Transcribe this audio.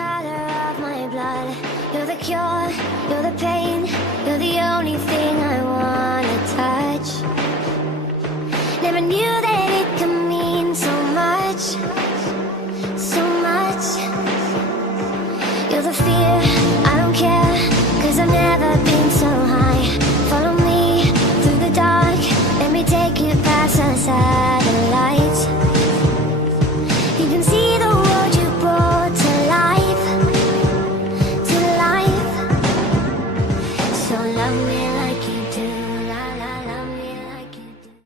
color of my blood. You're the cure, you're the pain.